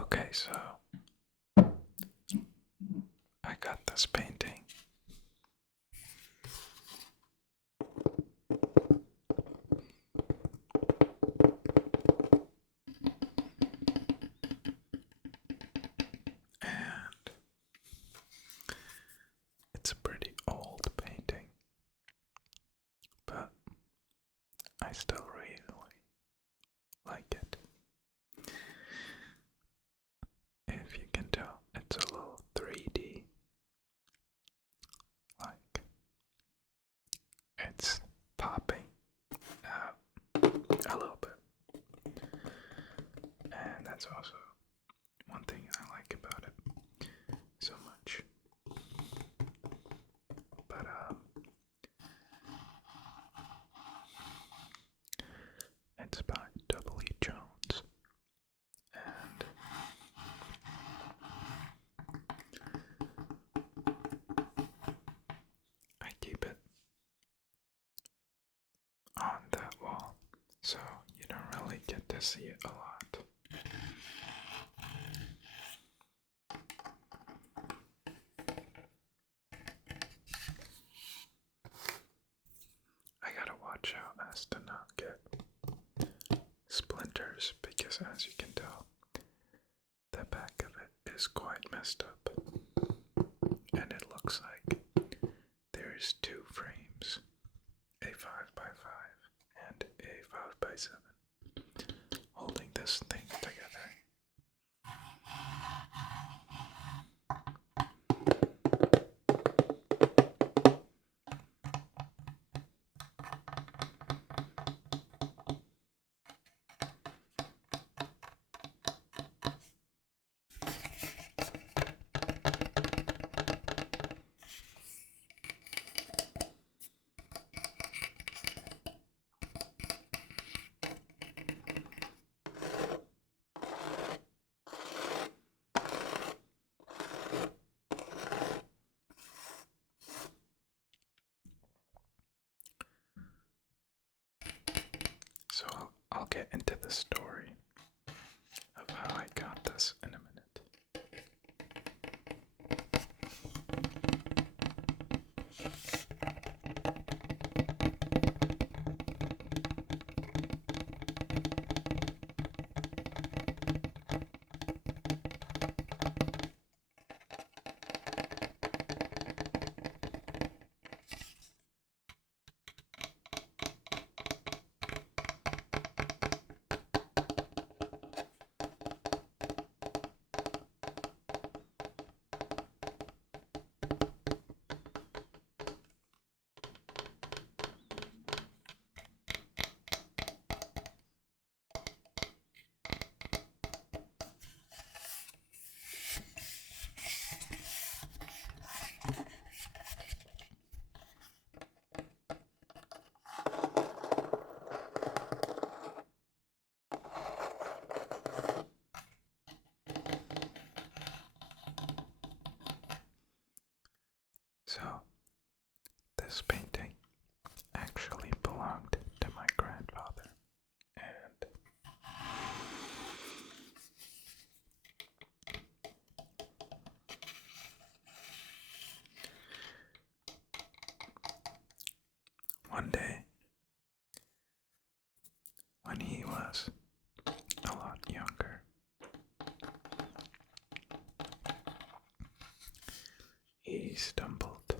Okay, so I got this painting. And it's a pretty old painting, but I still really like it. If you can tell, it's a little 3D. Like, it's popping out a little bit. And that's also one thing I like about it so much. But, it's by W. Jones. And I keep it on that wall, so you don't really get to see it a lot. I gotta watch out as to not get splinters because, as you can tell, the back of it is quite messed up, and it looks like there's two frames, a 5x5 and a 5x7, holding this thing together. So I'll get into the story of how I got this in a minute. So, this painting actually belonged to my grandfather, and one day, when he was a lot younger, he stumbled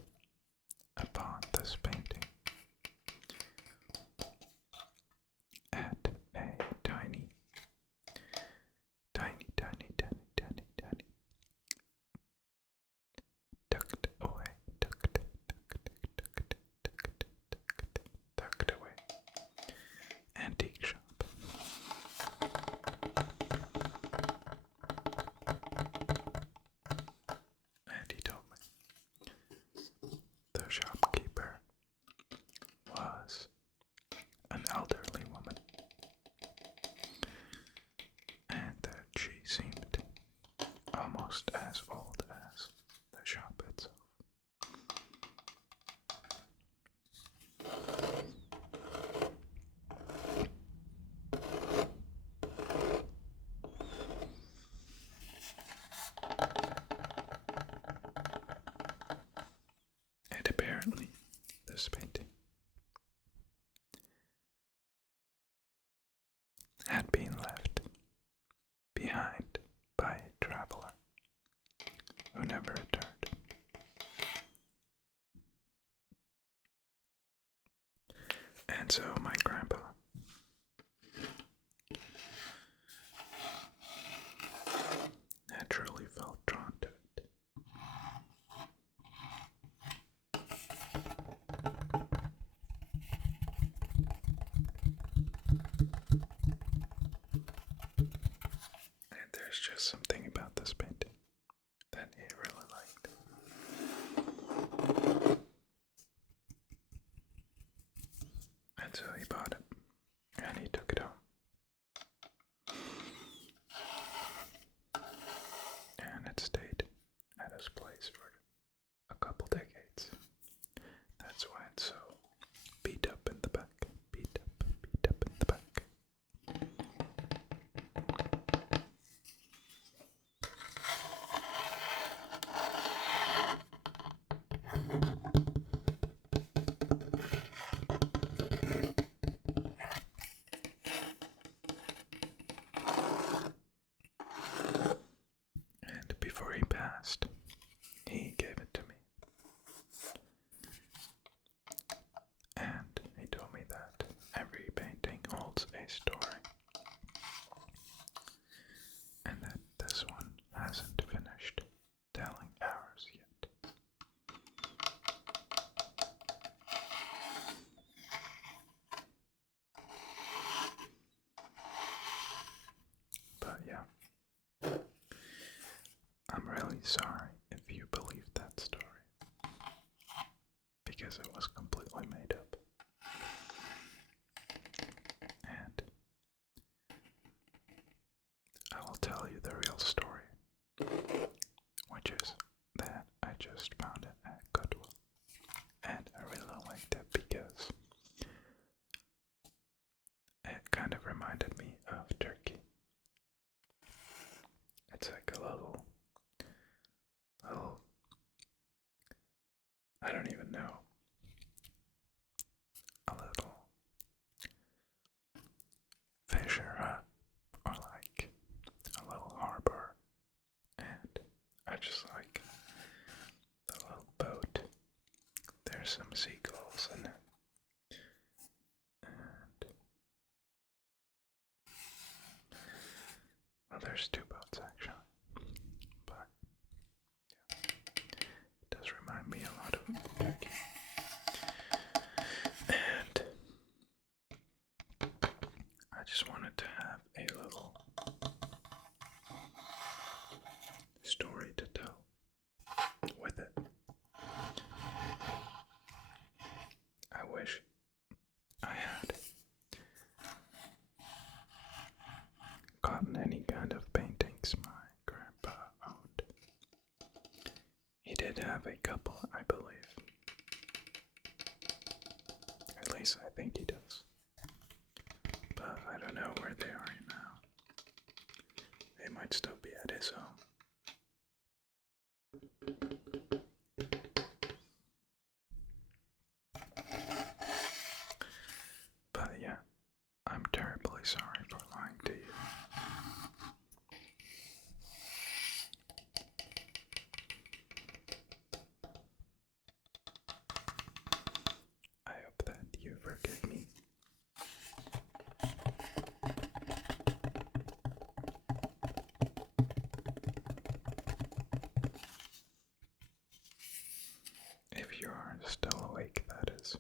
upon this painting at a tiny, tiny, tiny, tiny, tiny, tiny, tucked away, tucked away antique shop. And he told me the shopkeeper was an elderly woman, and that she seemed almost as old as the shop itself. had been left behind by a traveler who never returned. And so my grandpa naturally felt drawn to it. And there's just something about this painting that he really liked. And so he bought it, and he took it home. And it stayed at his place for a couple decades. That's why it's so beat up in the back. Beat up in the back. And before he passed, he gave it to me. And he told me that every painting holds a story. And that this one hasn't finished telling ours yet. But yeah, I'm really sorry if you believe that story, because it was completely made up. And I will tell you the real story, which is that I just found it at Goodwill. And I really liked it because it kind of reminded me of Turkey. It's like a little, I don't even know, a little fisher hut, or like a little harbor. And I just like the little boat. There's some seagulls in it. And, well, there's two boats actually. But, yeah, it does remind me a lot of Turkey. And I just wanted to have a little story to tell with it. I wish I had gotten any kind of paintings my grandpa owned. He did have a couple, I believe. At least I think he does. But I don't know where they are now. They might still be at his home. But yeah, I'm terribly sorry for lying to you. I hope that you forgive me. If you are still awake, that is.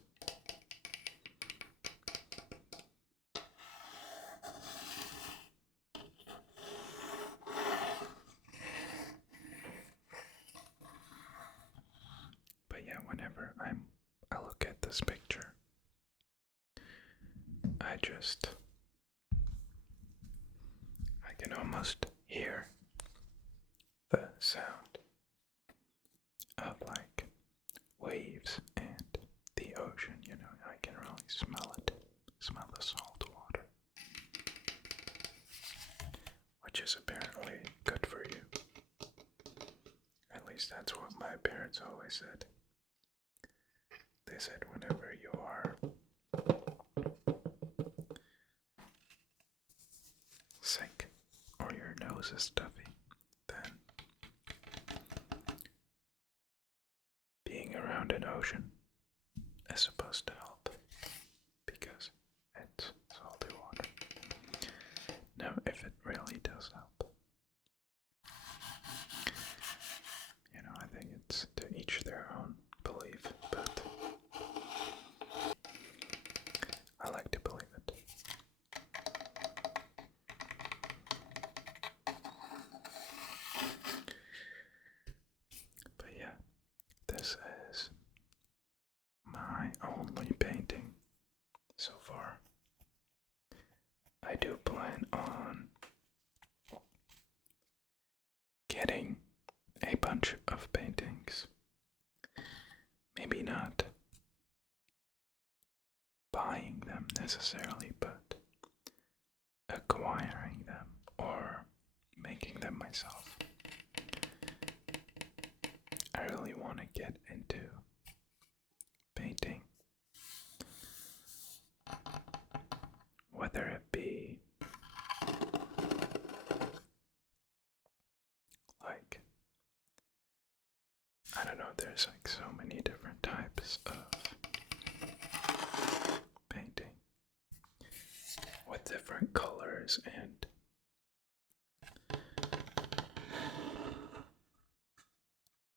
But yeah, whenever I look at this picture, I can almost hear the sound of like waves and the ocean, you know. I can really smell it, smell the salt water, which is apparently good for you. At least that's what my parents always said. They said whenever you are nose is stuffy, then being around an ocean is supposed to help because it's salty water. Now, if it really does help, I think it's to each their own belief, but I like to believe it. But yeah, this is my only painting so far. I do plan on getting a bunch of paintings. Maybe not buying them necessarily, but acquiring them or making them myself. I really want to get into painting, whether it be like, I don't know, there's like so many different types of painting with different colors and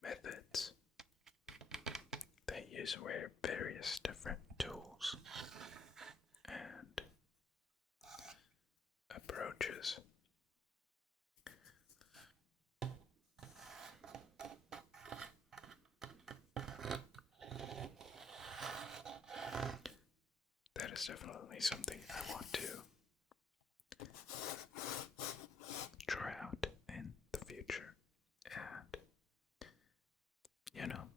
methods. They use various different tools and approaches. That is definitely something I want to try out in the future, and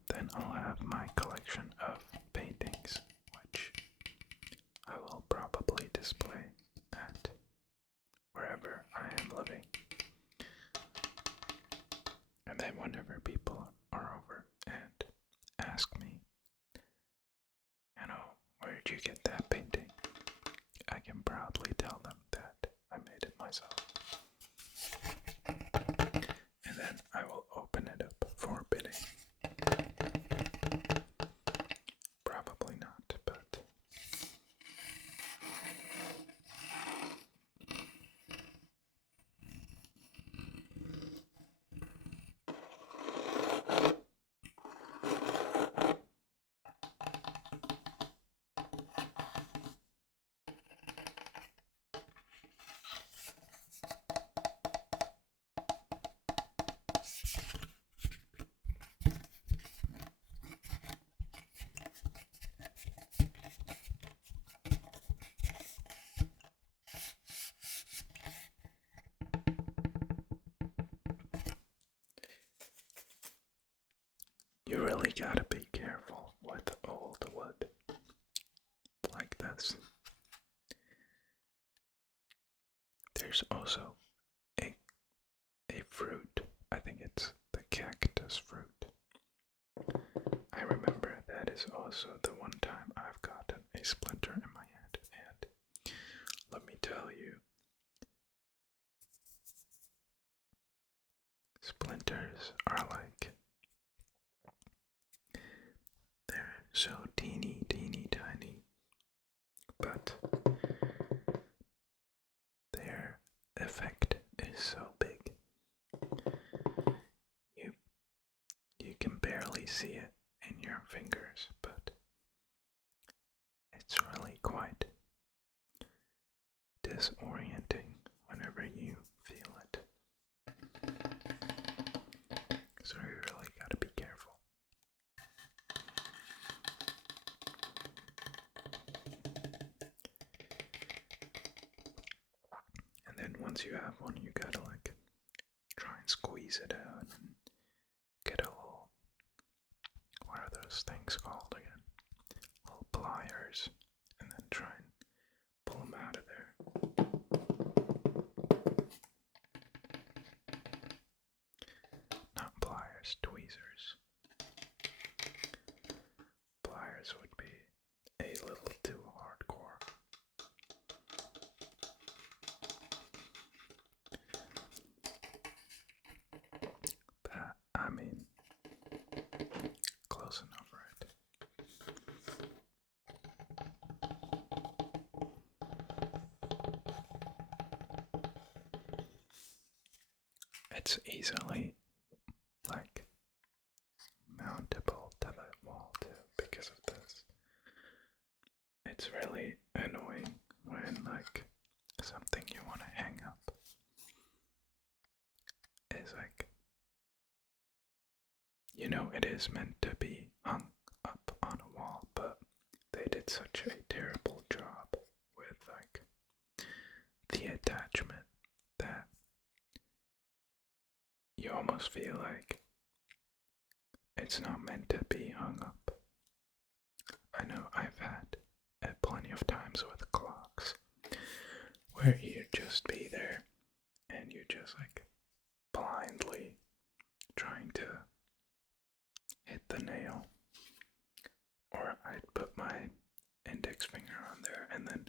then I'll have my collection of paintings, which I will probably display at wherever I am living. And then whenever people are over and ask me, where did you get that painting? I can proudly tell them that I made it myself. And then I will open it up for bidding. Probably not, but you really gotta be careful with old wood like this. There's also a fruit. I think it's the cactus fruit. I remember that is also the one time I've gotten a splinter in my hand, and let me tell you, splinters are like, they're so teeny tiny, but their effect is so big. You can barely see it in your fingers, but it's really quite disorienting whenever you feel it. So you really gotta be careful. And then once you have one, you gotta like try and squeeze it out and get a little, what are those things called again? Little pliers, and then try and pull them out of there. Not pliers, tweezers. Pliers would be a little too hardcore. it's easily like mountable to that wall too because of this. It's really annoying when like something you want to hang up is like, it is meant to be hung up on a wall, but they did such a terrible job with like the attachment that you almost feel like it's not meant to be hung up. I know I've had plenty of times with clocks where you just be there and you just like blindly trying to hit the nail, or I'd put my index finger on there and then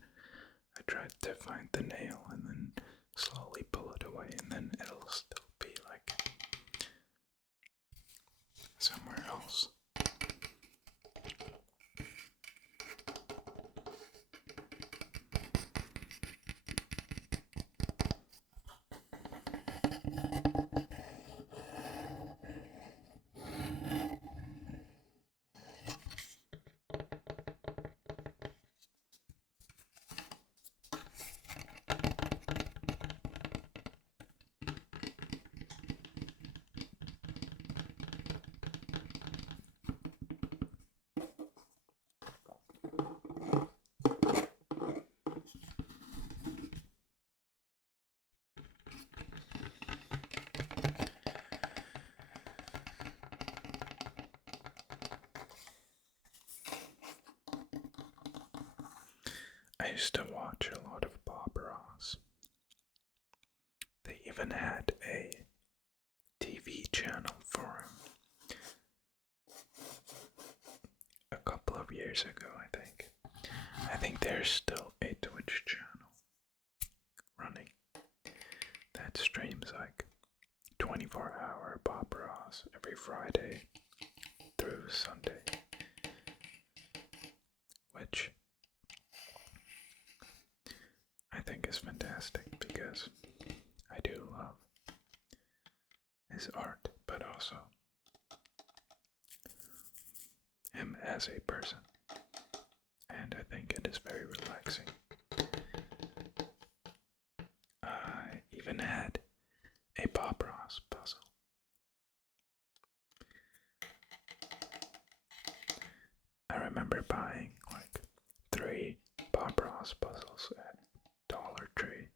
I tried to find the nail and then slowly pull it away, and then it'll still be like somewhere else. I used to watch a lot of Bob Ross. They even had a TV channel for him a couple of years ago, I think. I think there's still a Twitch channel running that streams like 24-hour Bob Ross every Friday through Sunday, which I think is fantastic because I do love his art, but also him as a person, and I think it is very relaxing. I even had a Bob Ross puzzle. I remember buying like 3 Bob Ross puzzles at Dollar Tree,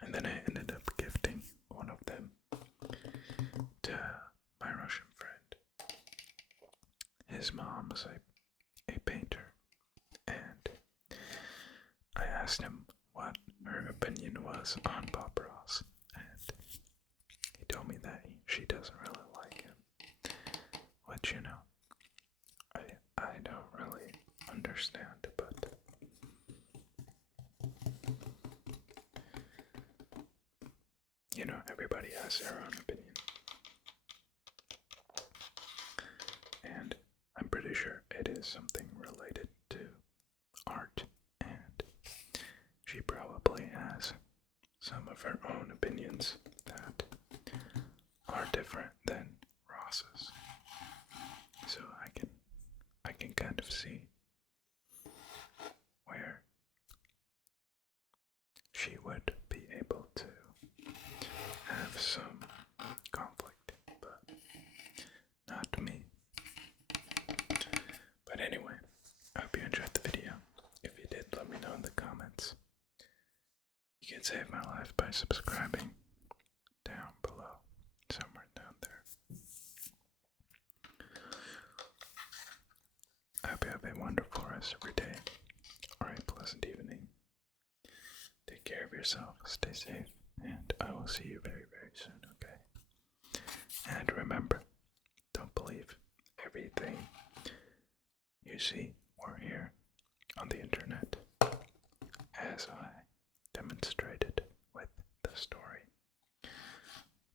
and then I ended up gifting one of them to my Russian friend. His mom's a painter, and I asked him what her opinion was on Bob Ross, and he told me that she doesn't really like him, which, I don't really understand, but everybody has their own opinion. And I'm pretty sure it is something related to art, and she probably has some of her own opinions that are different than Ross's. So I can kind of see where she would be able to have some conflict, but not me. But anyway, I hope you enjoyed the video. If you did, let me know in the comments. You can save my life by subscribing down below, somewhere down there. I hope you have a wonderful rest of your day, or a pleasant evening. Take care of yourself, stay safe, and I will see you very, very soon, okay? And remember, don't believe everything you see or hear on the internet, as I demonstrated with the story.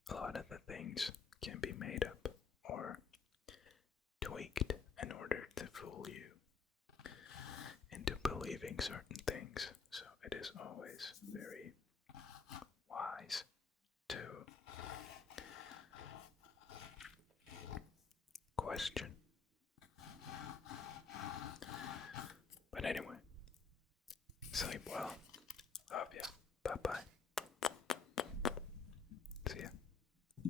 A lot of the things can be made up or tweaked in order to fool you into believing certain things, so it is always very wise to question.